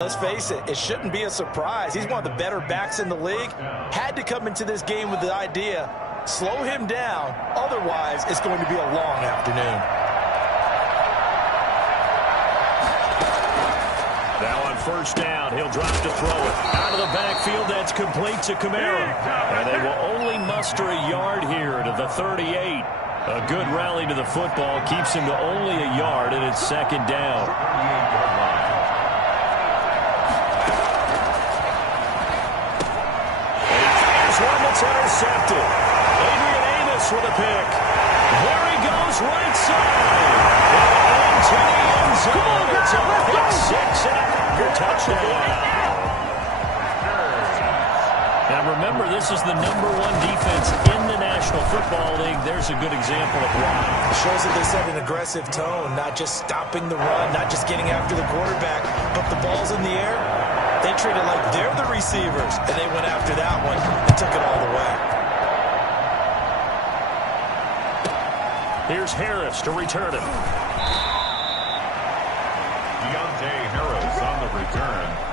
Let's face it, it shouldn't be a surprise. He's one of the better backs in the league. Had to come into this game with the idea, slow him down, otherwise it's going to be a long afternoon. Now on first down, he'll drop to throw it. Out of the backfield, that's complete to Kamara. And they will only muster a yard here to the 38. A good rally to the football keeps him to only a yard, and it's second down. One that's intercepted. Adrian Amos with a pick. There he goes, right side. Into the end zone. It's a pick six and a Packer touchdown. Now remember, this is the #1 defense in the National Football League. There's a good example of why. It shows that they set an aggressive tone, not just stopping the run, not just getting after the quarterback, but the ball's in the air. They treat it like they're the receivers, and they went after that one and took it all the way. Here's Harris to return it. Deontay Harris on the return.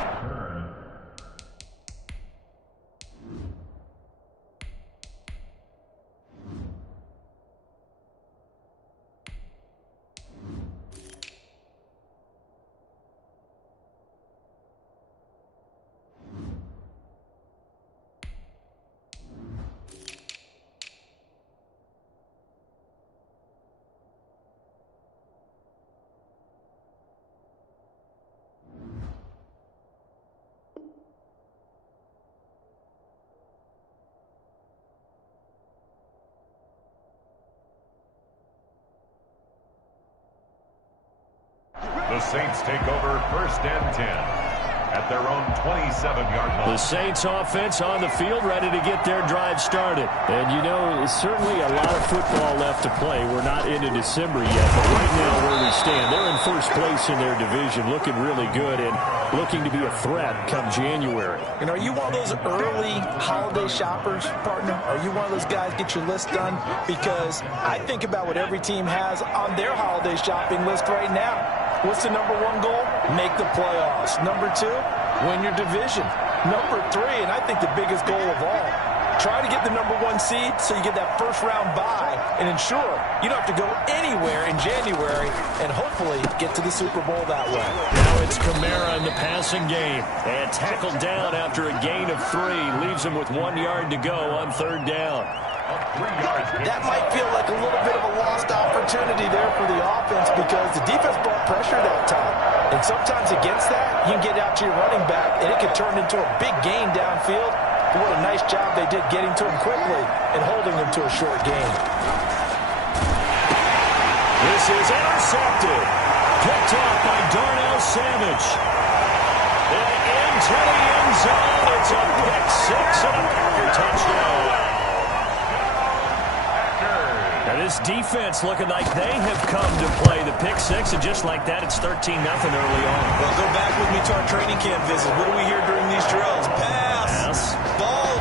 The Saints take over first and 10 at their own 27-yard line. The Saints offense on the field, ready to get their drive started. And you know, certainly a lot of football left to play. We're not into December yet, but right now where we stand, they're in first place in their division, looking really good and looking to be a threat come January. And are you one of those early holiday shoppers, partner? Are you one of those guys get your list done? Because I think about what every team has on their holiday shopping list right now. What's the #1 goal? Make the playoffs. #2, win your division. #3, and I think the biggest goal of all, try to get the #1 seed so you get that first-round bye and ensure you don't have to go anywhere in January and hopefully get to the Super Bowl that way. Now it's Kamara in the passing game. And tackled down after a gain of 3. Leaves him with 1 yard to go on third down. That might feel like a little bit of a lost opportunity there for the offense because the defense brought pressure that time. And sometimes against that, you can get out to your running back, and it can turn into a big gain downfield. But what a nice job they did getting to him quickly and holding him to a short gain. This is intercepted. Picked off by Darnell Savage. And into the end zone. It's a pick six and a Packer touchdown. Now this defense looking like they have come to play the pick six, and just like that, it's 13-0 early on. Well, go back with me to our training camp visit. What do we hear during these drills? Pass.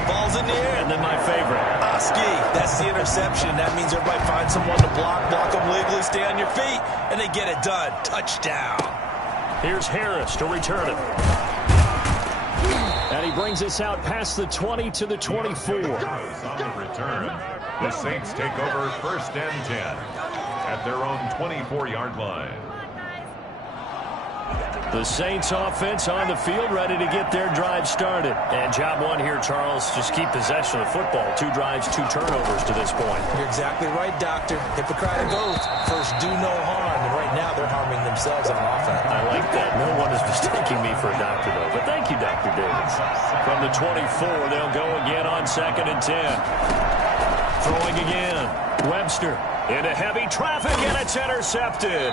Ball's in the air. And then my favorite. Oski. That's the interception. That means everybody finds someone to block them legally, stay on your feet, and they get it done. Touchdown. Here's Harris to return it. And he brings us out past the 20 to the 24. On the return, the Saints take over first and 10 at their own 24-yard line. The Saints offense on the field, ready to get their drive started. And job one here, Charles, just keep possession of the football. 2 drives, 2 turnovers to this point. You're exactly right, Doctor. Hippocratic oath. First, do no harm. And right now, they're harming themselves on offense. I like that. No one is mistaking me for a doctor, though. But thank you, Dr. Davis. From the 24, they'll go again on 2nd and 10. Throwing again. Webster into heavy traffic, and it's intercepted.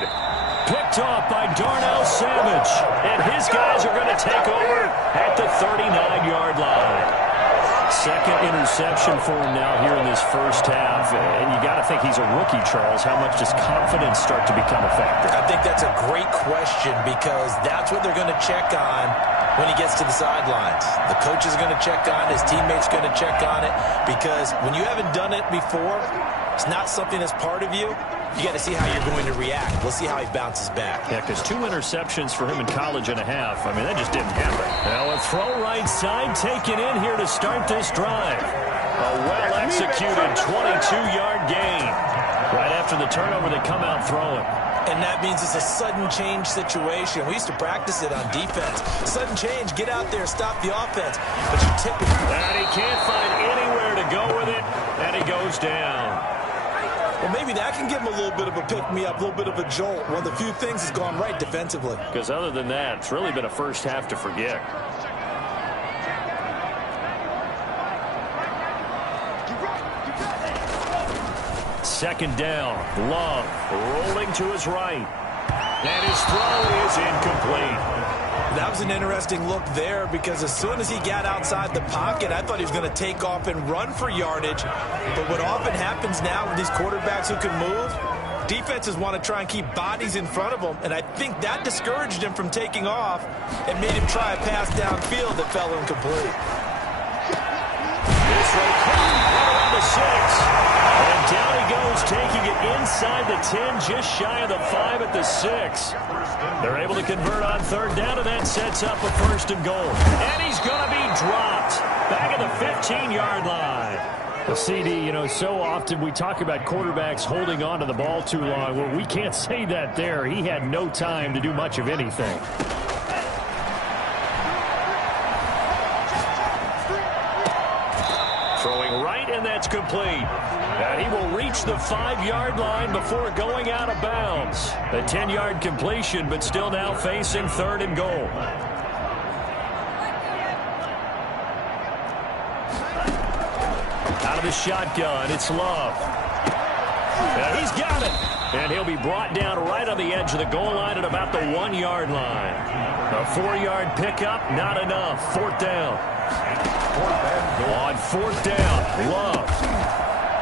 Picked off by Darnell Savage. And his guys are going to take over at the 39-yard line. Second interception for him now here in this first half. And you got to think he's a rookie, Charles. How much does confidence start to become a factor? I think that's a great question because that's what they're going to check on when he gets to the sidelines. The coach is going to check on it. His teammates going to check on it because when you haven't done it before, it's not something that's part of you, you got to see how you're going to react. We'll see how he bounces back. Yeah, because 2 interceptions for him in college and a half. I mean, that just didn't happen. Now a throw right side taken in here to start this drive. A well-executed 22-yard gain. Right after the turnover, they come out throwing. And that means it's a sudden change situation. We used to practice it on defense. Sudden change, get out there, stop the offense. But you typically... And he can't find anywhere to go with it, and he goes down. Well, maybe that can give him a little bit of a pick-me-up, a little bit of a jolt. One of the few things has gone right defensively. Because other than that, it's really been a first half to forget. Second down, Love rolling to his right. And his throw is incomplete. That was an interesting look there because as soon as he got outside the pocket, I thought he was going to take off and run for yardage. But what often happens now with these quarterbacks who can move, defenses want to try and keep bodies in front of them. And I think that discouraged him from taking off and made him try a pass downfield that fell incomplete. This right around the 6. And down he goes, taking it inside the 10, just shy of the 5 at the 6. They're able to convert on third down, and that sets up a 1st and goal. And he's going to be dropped back at the 15-yard line. Well, CD, you know, so often we talk about quarterbacks holding on to the ball too long. Well, we can't say that there. He had no time to do much of anything. Throwing right, and that's complete. And he will reach the 5-yard line before going out of bounds. A 10-yard completion, but still now facing 3rd and goal. Out of the shotgun, it's Love. And he's got it. And he'll be brought down right on the edge of the goal line at about the 1-yard line. A 4-yard pickup, not enough. 4th down. On 4th down, Love.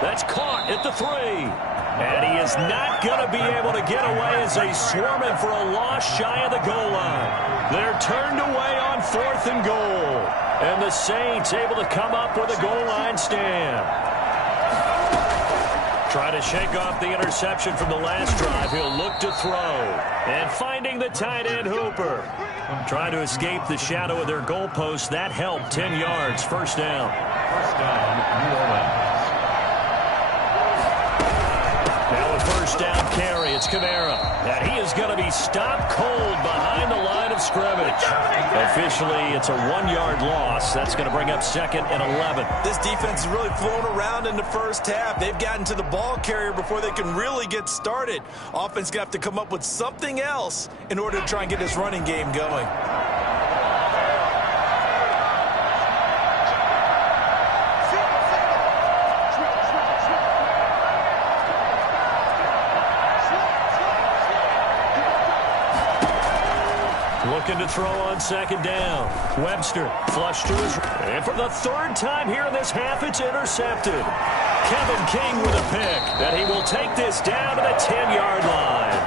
That's caught at the 3. And he is not going to be able to get away as they swarm him for a loss shy of the goal line. They're turned away on 4th and goal. And the Saints able to come up with a goal line stand. Try to shake off the interception from the last drive. He'll look to throw. And finding the tight end Hooper. Trying to escape the shadow of their goalpost. That helped. 10 yards. 1st down. 1st down, New Orleans. Now a 1st down carry. It's Kamara. And he is going to be stopped cold behind the line of scrimmage. Officially, it's a 1-yard loss. That's going to bring up 2nd and 11. This defense has really flown around in the first half. They've gotten to the ball carrier before they can really get started. Offense going to have to come up with something else in order to try and get this running game going. Looking to throw on 2nd down. Webster flushed to his right. And for the 3rd time here in this half, it's intercepted. Kevin King with a pick. And he will take this down to the 10-yard line.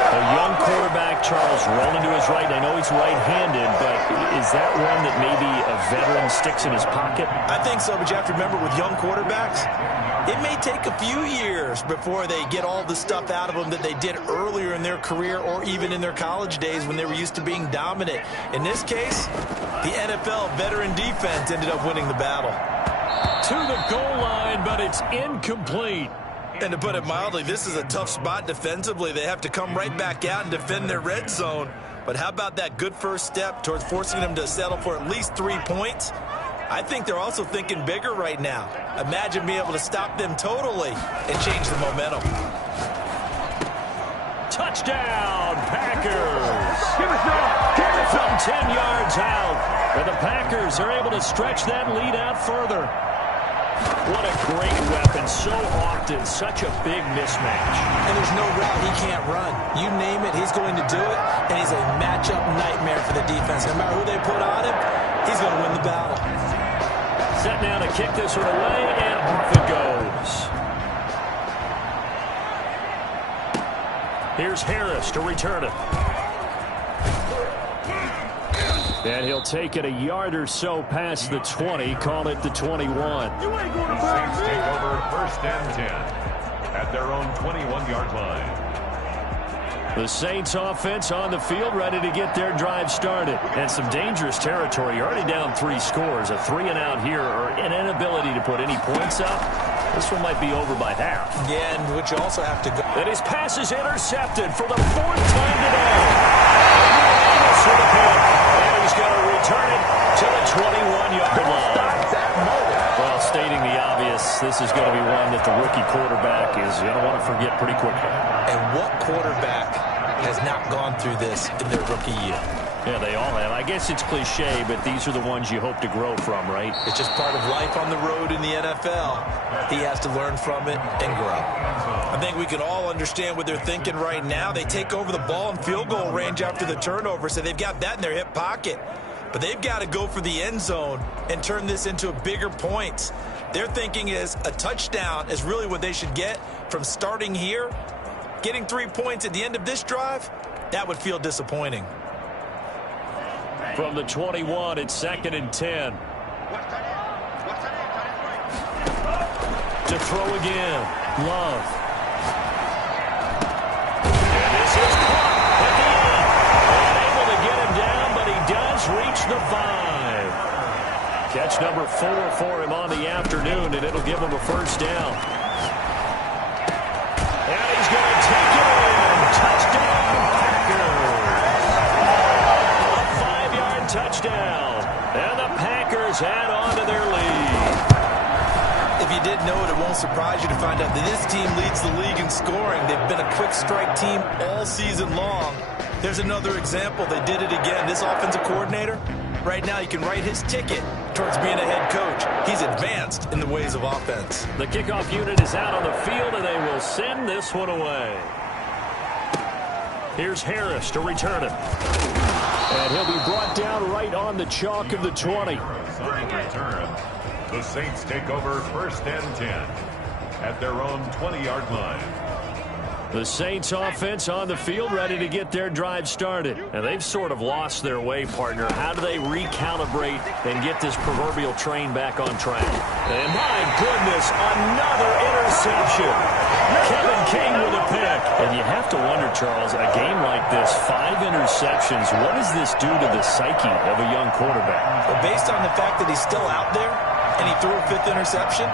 A young quarterback, Charles, rolling to his right. I know he's right-handed, but is that one that maybe a veteran sticks in his pocket? I think so, but you have to remember with young quarterbacks, it may take a few years before they get all the stuff out of them that they did earlier in their career or even in their college days when they were used to being dominant. In this case, the NFL veteran defense ended up winning the battle. To the goal line, but it's incomplete. And to put it mildly, this is a tough spot defensively. They have to come right back out and defend their red zone. But how about that good first step towards forcing them to settle for at least 3 points? I think they're also thinking bigger right now. Imagine being able to stop them totally and change the momentum. Touchdown, Packers! From 10 yards out, and the Packers are able to stretch that lead out further. What a great weapon. So often, such a big mismatch. And there's no route he can't run. You name it, he's going to do it, and he's a matchup nightmare for the defense. No matter who they put on him, he's going to win the battle. Set now to kick this one away, and off it goes. Here's Harris to return it. And he'll take it a yard or so past the 20, call it the 21. The Saints take over 1st and 10. at their own 21-yard line. The Saints offense on the field, ready to get their drive started. And some dangerous territory. You're already down 3 scores. A 3-and-out here, or an inability to put any points up. This one might be over by half. Yeah, and which you also have to go. And his pass is intercepted for the 4th time today. For the pick. And he's going to return it to the 21-yard line. Well, stating the obvious, this is going to be one that the rookie quarterback is going to want to forget pretty quickly. And what quarterback has not gone through this in their rookie year? Yeah, they all have. I guess it's cliche, but these are the ones you hope to grow from, right? It's just part of life on the road in the NFL. He has to learn from it and grow. I think we can all understand what they're thinking right now. They take over the ball in field goal range after the turnover, so they've got that in their hip pocket. But they've got to go for the end zone and turn this into bigger points. Their thinking is a touchdown is really what they should get from starting here. Getting 3 points at the end of this drive, that would feel disappointing. From the 21, it's 2nd and 10. To throw again, Love. And this is caught at the end. Unable to get him down, but he does reach the 5. Catch number 4 for him on the afternoon, and it'll give him a first down. And he's going to take it in. Touchdown, Packers. A 5-yard touchdown. And the Packers add on to their lead. If you didn't know it, it won't surprise you to find out that this team leads the league in scoring. They've been a quick strike team all season long. There's another example. They did it again. This offensive coordinator, right now, you can write his ticket towards being a head coach. He's advanced in the ways of offense. The kickoff unit is out on the field, and they will send this one away. Here's Harris to return it. And he'll be brought down right on the chalk of the 20. Return. The Saints take over 1st and 10 at their own 20-yard line. The Saints offense on the field, ready to get their drive started. And they've sort of lost their way, partner. How do they recalibrate and get this proverbial train back on track? And my goodness, another interception. Kevin King with a pick. And you have to wonder, Charles, a game like this, 5 interceptions, what does this do to the psyche of a young quarterback? Well, based on the fact that he's still out there and he threw a 5th interception,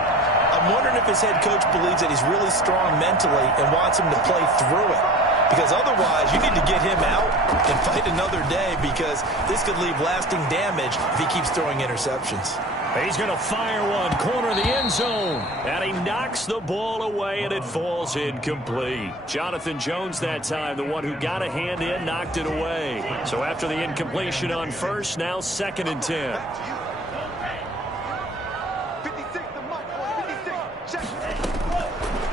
I'm wondering if his head coach believes that he's really strong mentally and wants him to play through it. Because otherwise, you need to get him out and fight another day, because this could leave lasting damage if he keeps throwing interceptions. He's going to fire one, corner of the end zone. And he knocks the ball away, and it falls incomplete. Jonathan Jones that time, the one who got a hand in, knocked it away. So after the incompletion on first, now 2nd and 10.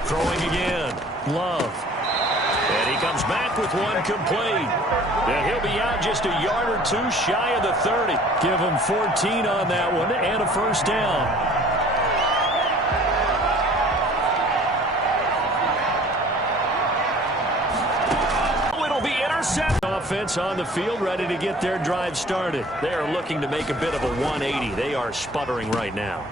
Throwing again, Love. And he comes back with one complete. And he'll be out just a yard or 2 shy of the 30. Give him 14 on that one and a first down. It'll be intercepted. Offense on the field, ready to get their drive started. They are looking to make a bit of a 180. They are sputtering right now.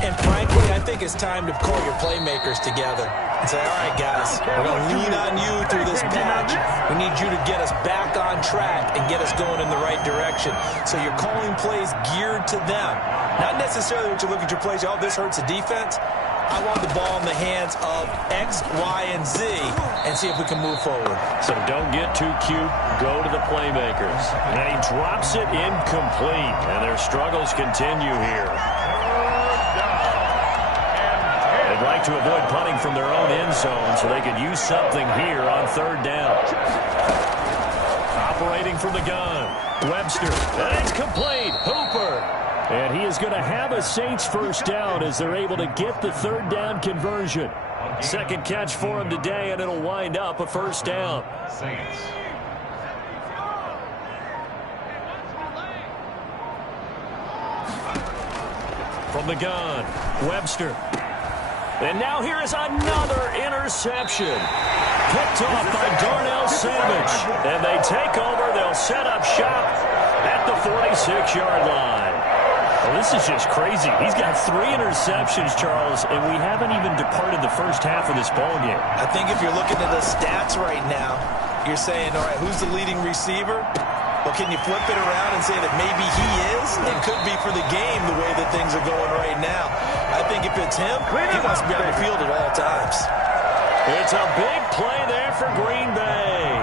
And frankly, I think it's time to call your playmakers together and say, all right, guys, we're going to lean on you through this patch. We need you to get us back on track and get us going in the right direction. So you're calling plays geared to them. Not necessarily what you look at your plays, oh, this hurts the defense. I want the ball in the hands of X, Y, and Z and see if we can move forward. So don't get too cute. Go to the playmakers. And he drops it incomplete. And their struggles continue here. They'd like to avoid punting from their own end zone so they could use something here on 3rd down. Operating from the gun, Webster. And it's complete. Hooper. And he is going to have a Saints first down as they're able to get the 3rd down conversion. 2nd catch for him today, and it'll wind up a first down. Saints. From the gun, Webster. And now here is another interception. Picked off by Darnell Savage. And they take over. They'll set up shop at the 46-yard line. Well, this is just crazy. He's got 3 interceptions, Charles, and we haven't even departed the first half of this ball game. I think if you're looking at the stats right now, you're saying, all right, who's the leading receiver? Well, can you flip it around and say that maybe he is and could be for the game the way that things are going right now? I think if it's him, he wants to be on the field at all times. It's a big play there for Green Bay.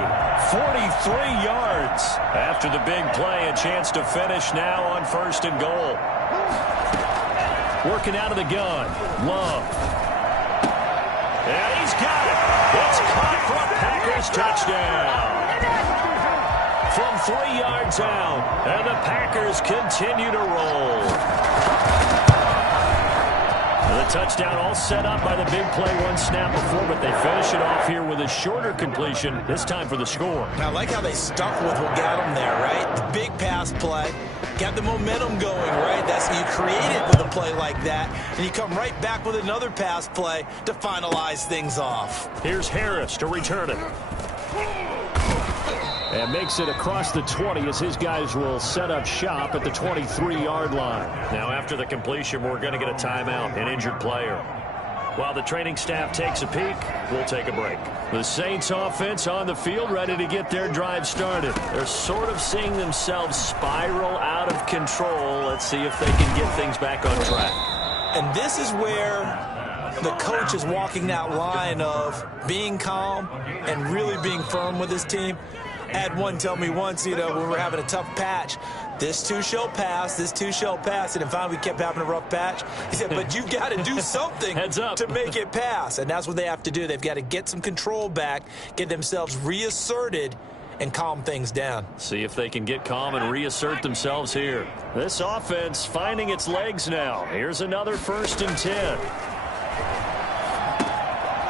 43 yards. After the big play, a chance to finish now on 1st and goal. Working out of the gun. Love. And he's got it. It's caught for a Packers touchdown. From 3 yards out, and the Packers continue to roll. The touchdown all set up by the big play 1 snap before, but they finish it off here with a shorter completion, this time for the score. I like how they stuck with what got them there, right? The big pass play, got the momentum going, right? That's you create it with a play like that, and you come right back with another pass play to finalize things off. Here's Harris to return it. And makes it across the 20 as his guys will set up shop at the 23-yard line. Now, after the completion, we're going to get a timeout, an injured player. While the training staff takes a peek, we'll take a break. The Saints offense on the field, ready to get their drive started. They're sort of seeing themselves spiral out of control. Let's see if they can get things back on track. And this is where the coach is walking that line of being calm and really being firm with his team. I had one tell me once, when we were having a tough patch, this too shall pass, this too shall pass. And finally we kept having a rough patch. He said, but you've got to do something Heads up. to make it pass. And that's what they have to do. They've got to get some control back, get themselves reasserted, and calm things down. See if they can get calm and reassert themselves here. This offense finding its legs now. Here's another 1st and 10.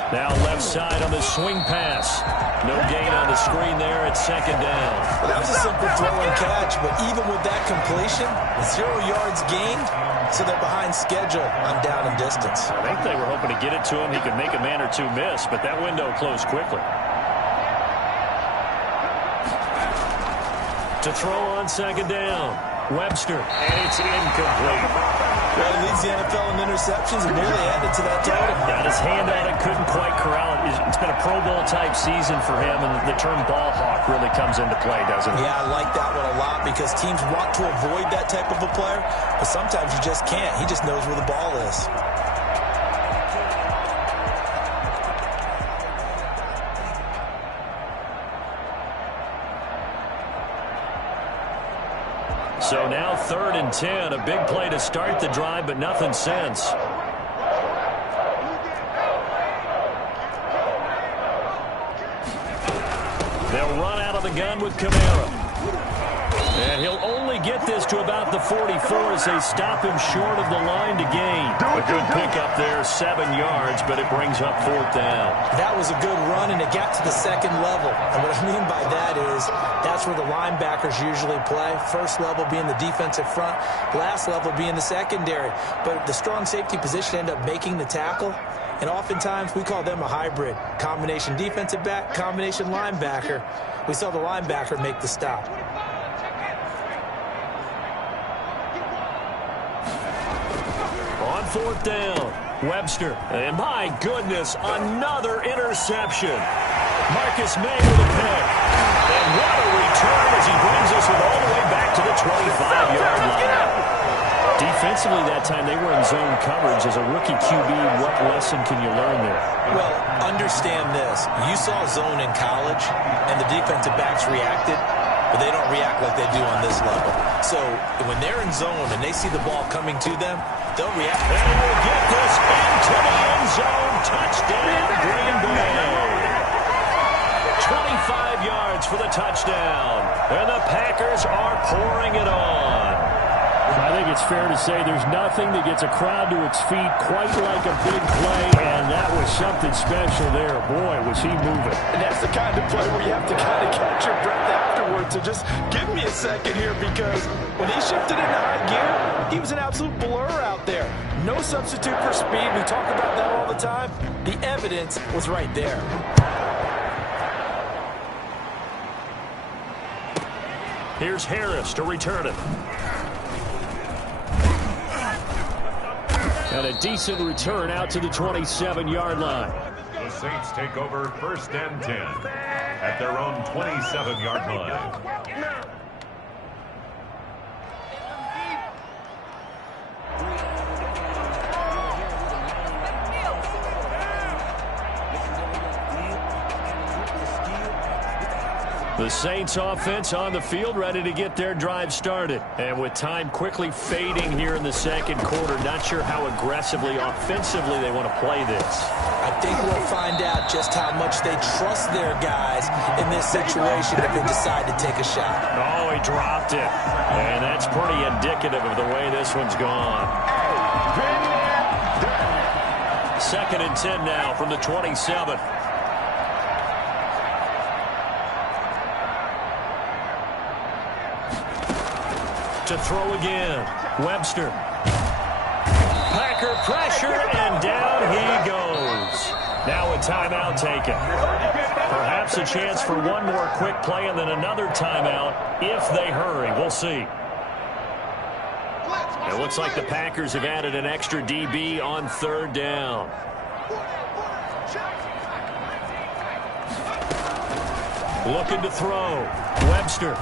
Now left side on the swing pass. No gain on the screen there at 2nd down. Well, that was a simple throw and catch, but even with that completion, 0 yards gained, so they're behind schedule on down and distance. I think they were hoping to get it to him. He could make a man or two miss, but that window closed quickly. To throw on 2nd down. Webster, and it's incomplete. Well, he leads the NFL in interceptions and nearly added to that total. Got his hand on it, couldn't quite corral it. It's been a Pro Bowl-type season for him, and the term ball hawk really comes into play, doesn't it? Yeah, I like that one a lot because teams want to avoid that type of a player, but sometimes you just can't. He just knows where the ball is. So now 3rd and 10, a big play to start the drive, but nothing since. They'll run out of the gun with Kamara. And he'll only get this to about the 44 as they stop him short of the line to gain. A good pickup there, 7 yards, but it brings up 4th down. That was a good run, and it got to the 2nd level. And what I mean by that is that's where the linebackers usually play. First level being the defensive front, last level being the secondary. But the strong safety position ended up making the tackle. And oftentimes we call them a hybrid. Combination defensive back, combination linebacker. We saw the linebacker make the stop. On 4th down, Webster. And my goodness, another interception. Marcus May with a pick. And what a return as he brings us all the way back to the 25-yard line. Defensively that time, they were in zone coverage. As a rookie QB, what lesson can you learn there? Well, understand this. You saw zone in college, and the defensive backs reacted, but they don't react like they do on this level. So when they're in zone and they see the ball coming to them, they'll react. And we'll get this into the end zone. Touchdown, Green Bay. 25 yards for the touchdown. And the Packers are pouring it on. I think it's fair to say there's nothing that gets a crowd to its feet quite like a big play, and that was something special there. Boy, was he moving. And that's the kind of play where you have to kind of catch your breath afterwards. So just give me a second here, because when he shifted into high gear, he was an absolute blur out there. No substitute for speed. We talk about that all the time. The evidence was right there. Here's Harris to return it. And a decent return out to the 27-yard line. The Saints take over 1st and 10 at their own 27-yard line. The Saints offense on the field ready to get their drive started. And with time quickly fading here in the second quarter, not sure how aggressively, offensively they want to play this. I think we'll find out just how much they trust their guys in this situation if they decide to take a shot. Oh, he dropped it. And that's pretty indicative of the way this one's gone. 2nd and 10 now from the 27. To throw again. Webster. Packer pressure, and down he goes. Now a timeout taken. Perhaps a chance for one more quick play and then another timeout if they hurry. We'll see. It looks like the Packers have added an extra DB on 3rd down. Looking to throw. Webster.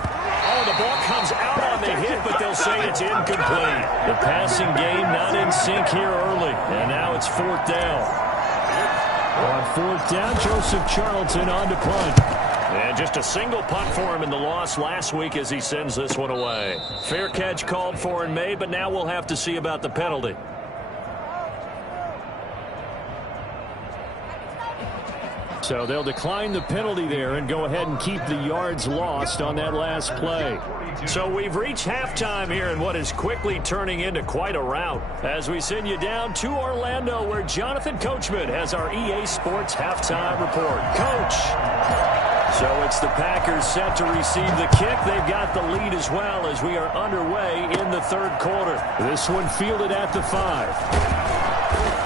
Oh, the ball comes out on the hit, but they'll say it's incomplete. The passing game not in sync here early. And now it's 4th down. On 4th down, Joseph Charlton on to punt. And just a single punt for him in the loss last week as he sends this one away. Fair catch called for and made, but now we'll have to see about the penalty. So they'll decline the penalty there and go ahead and keep the yards lost on that last play. So we've reached halftime here in what is quickly turning into quite a rout as we send you down to Orlando where Jonathan Coachman has our EA Sports halftime report. Coach. So it's the Packers set to receive the kick. They've got the lead as well as we are underway in the 3rd quarter. This one fielded at the 5.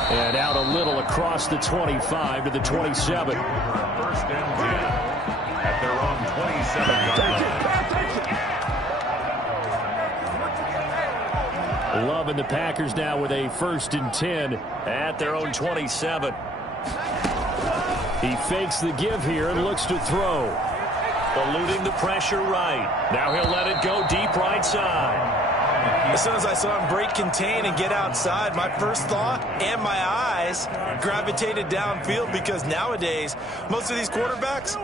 And out a little across the 25 to the 27. 1st and 10 at their own 27-yard line. Loving the Packers now with a 1st and 10 at their own 27. He fakes the give here and looks to throw. Eluding the pressure right. Now he'll let it go deep right side. As soon as I saw him break contain and get outside, my first thought and my eyes gravitated downfield because nowadays, most of these quarterbacks,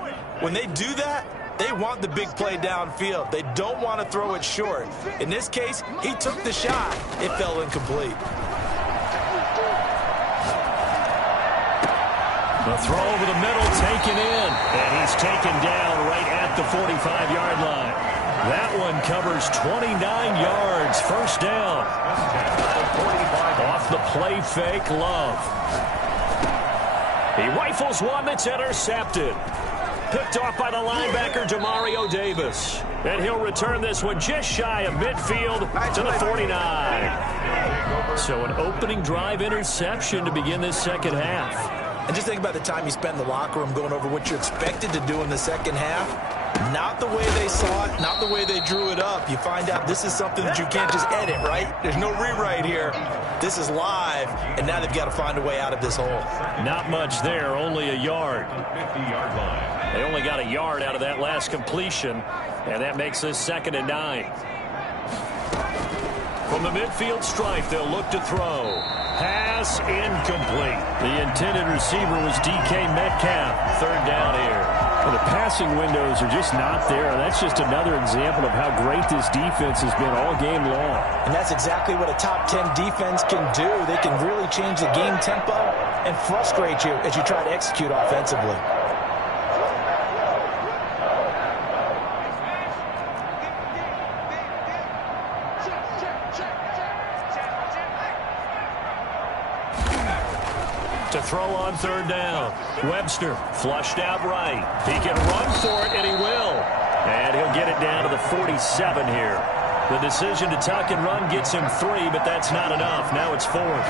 when they do that, they want the big play downfield. They don't want to throw it short. In this case, he took the shot. It fell incomplete. The throw over the middle taken in, and he's taken down right at the 45-yard line. That one covers 29 yards. 1st down. Off the play fake, Love. He rifles one that's intercepted. Picked off by the linebacker, Demario Davis. And he'll return this one just shy of midfield to the 49. So an opening drive interception to begin this second half. And just think about the time you spend in the locker room going over what you expected to do in the second half. Not the way they saw it, not the way they drew it up. You find out this is something that you can't just edit, right? There's no rewrite here. This is live, and now they've got to find a way out of this hole. Not much there, only a yard. 50-yard line. They only got a yard out of that last completion, and that makes this 2nd and 9. From the midfield stripe, they'll look to throw. Pass incomplete. The intended receiver was DK Metcalf. 3rd down here. Well, the passing windows are just not there. That's just another example of how great this defense has been all game long. And that's exactly what a top 10 defense can do. They can really change the game tempo and frustrate you as you try to execute offensively. To throw on 3rd down. Webster flushed out right. He can run for it, and he will. And he'll get it down to the 47 here. The decision to tuck and run gets him 3, but that's not enough. Now it's 4th.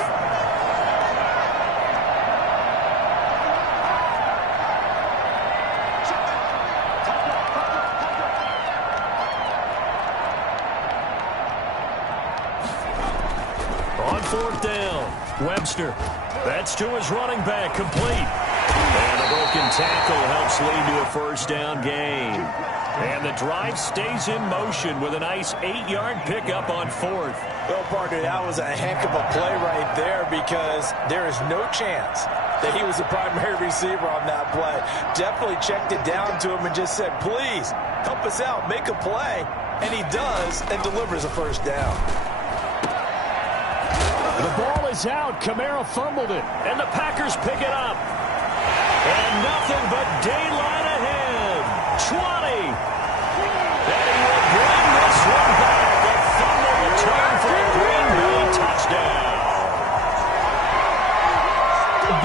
On fourth down, Webster. That's to his running back, complete. And a broken tackle helps lead to a first down gain. And the drive stays in motion with a nice 8-yard pickup on fourth. Well, partner, that was a heck of a play right there because there is no chance that he was the primary receiver on that play. Definitely checked it down to him and just said, please, help us out, make a play. And he does and delivers a first down. The ball is out. Kamara fumbled it, and the Packers pick it up. And nothing but daylight ahead. 20. And he will bring this one back. A fumble return for a Green Bay touchdown.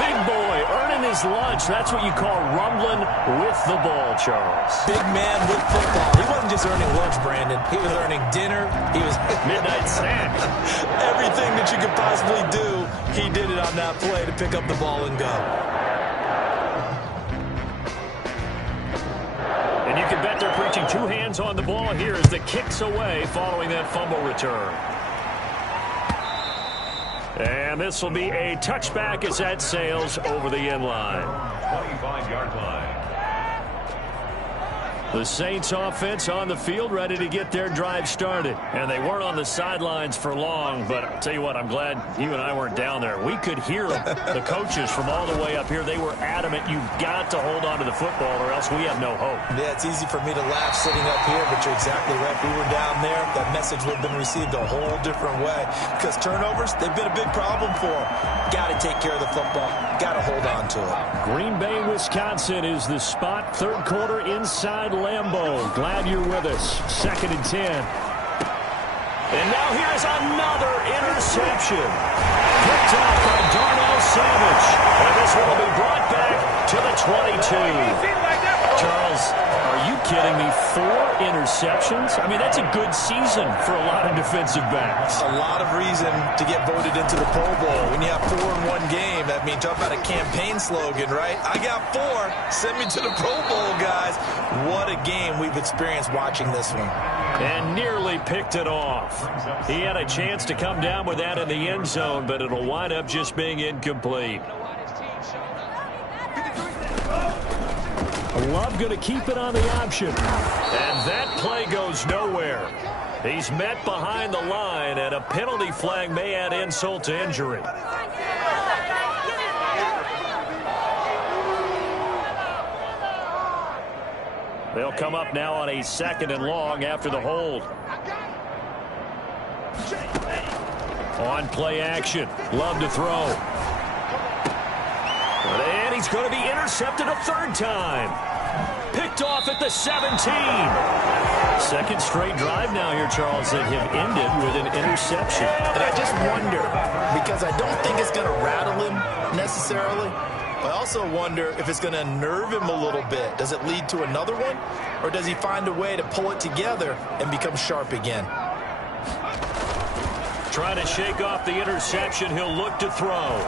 Big boy earning his lunch. That's what you call rumbling with the ball, Charles. Big man with football. He wasn't just earning lunch, Brandon. He was earning dinner. He was midnight snack. Everything that you could possibly do, he did it on that play to pick up the ball and go. And you can bet they're preaching two hands on the ball here as the kick's away following that fumble return. And this will be a touchback as that sails over the end line. 25-yard line. The Saints offense on the field ready to get their drive started. And they weren't on the sidelines for long, but I'll tell you what, I'm glad you and I weren't down there. We could hear them. The coaches from all the way up here, they were adamant, you've got to hold on to the football or else we have no hope. Yeah, it's easy for me to laugh sitting up here, but you're exactly right. If we were down there, that message would have been received a whole different way. Because turnovers, they've been a big problem for them. Got to take care of the football. Got to hold on to it. Green Bay, Wisconsin is the spot. Third quarter inside Lambeau. Glad you're with us. 2nd and 10. And now here's another interception. Picked off by Darnell Savage. And this one will be brought back to the 22. Charles, are you kidding me? 4 interceptions? I mean, that's a good season for a lot of defensive backs. A lot of reason to get voted into the Pro Bowl. When you have 4 in one game, that means talk about a campaign slogan, right? I got 4. Send me to the Pro Bowl, guys. What a game we've experienced watching this one. And nearly picked it off. He had a chance to come down with that in the end zone, but it'll wind up just being incomplete. Love going to keep it on the option. And that play goes nowhere. He's met behind the line, and a penalty flag may add insult to injury. They'll come up now on a 2nd and long after the hold. On play action. Love to throw. And he's going to be intercepted a 3rd time. Picked off at the 17. 2nd straight drive now here, Charles, that have ended with an interception. And I just wonder, because I don't think it's going to rattle him necessarily, I also wonder if it's going to nerve him a little bit. Does it lead to another one? Or does he find a way to pull it together and become sharp again? Trying to shake off the interception. He'll look to throw.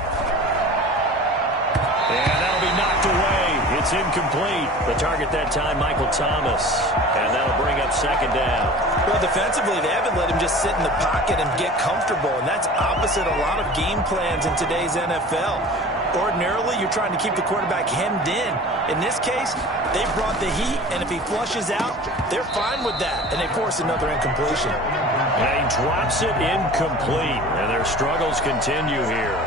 And that'll be knocked away. It's incomplete. The target that time, Michael Thomas. And that'll bring up 2nd down. Well, defensively, they haven't let him just sit in the pocket and get comfortable. And that's opposite a lot of game plans in today's NFL. Ordinarily, you're trying to keep the quarterback hemmed in. In this case, they brought the heat, and if he flushes out, they're fine with that, and they force another incompletion. And he drops it incomplete, and their struggles continue here.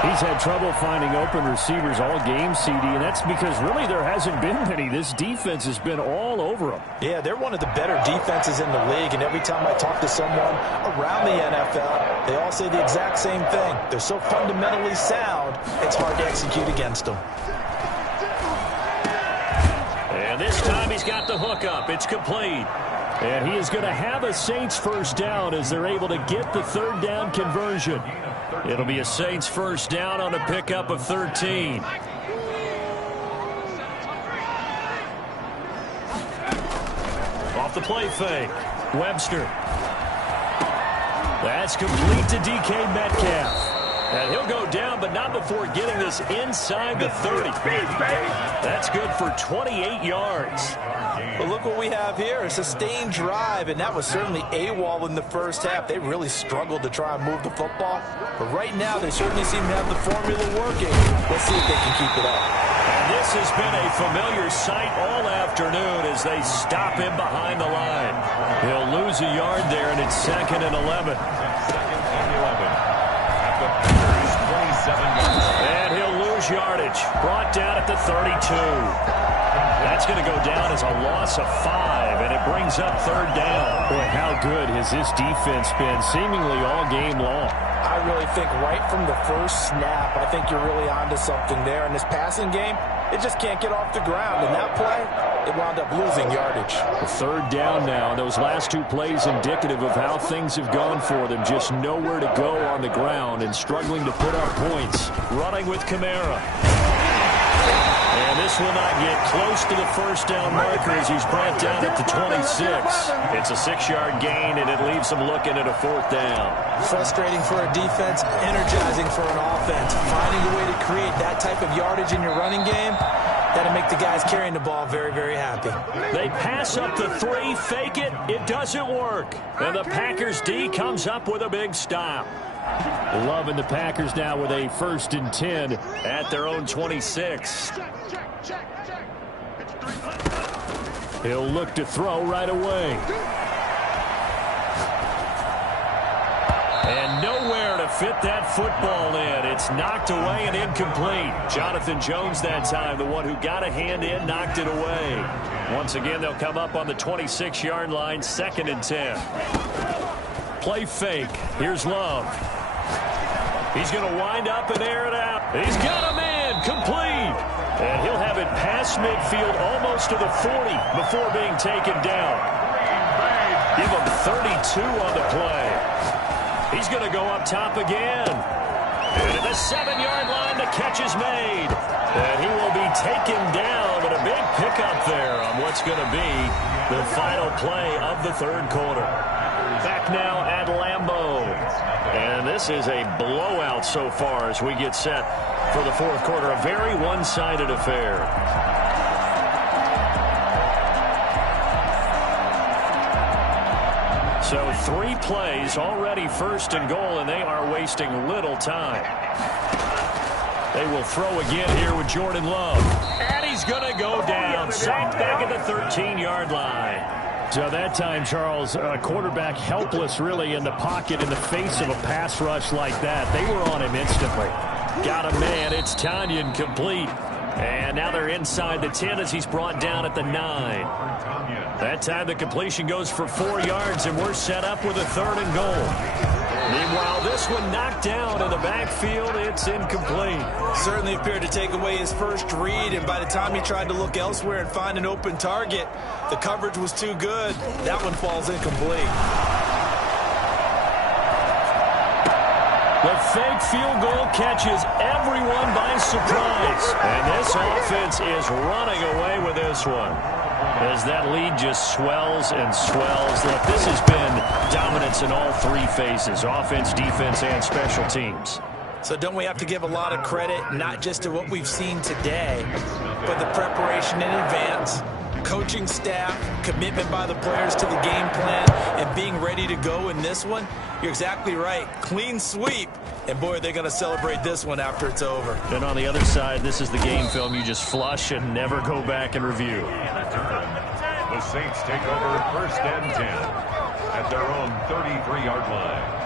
He's had trouble finding open receivers all game, CD, and that's because really there hasn't been many. This defense has been all over them. Yeah, they're one of the better defenses in the league, and every time I talk to someone around the NFL, they all say the exact same thing. They're so fundamentally sound, it's hard to execute against them. And this time he's got the hook up. It's complete. And he is going to have a Saints first down as they're able to get the 3rd down conversion. It'll be a Saints first down on a pickup of 13. Off the play fake. Webster. That's complete to DK Metcalf. And he'll go down, but not before getting this inside the 30. That's good for 28 yards. But look what we have here, a sustained drive, and that was certainly AWOL in the first half. They really struggled to try and move the football. But right now, they certainly seem to have the formula working. Let's see if they can keep it up. And this has been a familiar sight all afternoon as they stop him behind the line. He'll lose a yard there, and it's 2nd and 11. Second and 11 at the Packers' 27-yard line. And he'll lose yardage. Brought down at the 32. That's going to go down as a loss of 5, and it brings up 3rd down. Boy, how good has this defense been seemingly all game long. I really think right from the first snap, I think you're really onto something there. In this passing game, it just can't get off the ground. In that play, it wound up losing yardage. The 3rd down now. Those last 2 plays indicative of how things have gone for them. Just nowhere to go on the ground and struggling to put up points. Running with Kamara. And this will not get close to the first down marker as he's brought down at the 26. It's a 6-yard gain, and it leaves him looking at a 4th down. Frustrating for a defense, energizing for an offense. Finding a way to create that type of yardage in your running game, that'll make the guys carrying the ball very, very happy. They pass up the 3, fake it. It doesn't work. And the Packers D comes up with a big stop. Loving the Packers now with a 1st and 10 at their own 26. He'll look to throw right away. And nowhere to fit that football in. It's knocked away and incomplete. Jonathan Jones that time, the one who got a hand in, knocked it away. Once again, they'll come up on the 26-yard line, 2nd and 10. Play fake. Here's Love. He's going to wind up and air it out. He's got a man complete. And he'll have it past midfield almost to the 40 before being taken down. Give him 32 on the play. He's going to go up top again. And at the 7-yard line, the catch is made. And he will be taken down, but a big pickup there on what's going to be the final play of the 3rd quarter. Back now at Lambeau. And this is a blowout so far as we get set for the 4th quarter. A very one-sided affair. So 3 plays already 1st and goal, and they are wasting little time. They will throw again here with Jordan Love. And he's going to go down. Sacked back at the 13-yard line. So that time, Charles, quarterback helpless really in the pocket in the face of a pass rush like that. They were on him instantly. Got a man. It's Tanyan complete. And now they're inside the 10 as he's brought down at the 9. That time the completion goes for 4 yards, and we're set up with a 3rd and goal. Meanwhile, this one knocked down in the backfield. It's incomplete. Certainly appeared to take away his first read, and by the time he tried to look elsewhere and find an open target, the coverage was too good. That one falls incomplete. The fake field goal catches everyone by surprise. And this offense is running away with this one. As that lead just swells and swells. Look, this has been dominance in all 3 phases, offense, defense, and special teams. So don't we have to give a lot of credit, not just to what we've seen today, but the preparation in advance, coaching staff, commitment by the players to the game plan, and being ready to go in this one? You're exactly right. Clean sweep. And, boy, they're going to celebrate this one after it's over. And on the other side, this is the game film you just flush and never go back and review. The Saints take over 1st and 10 at their own 33-yard line.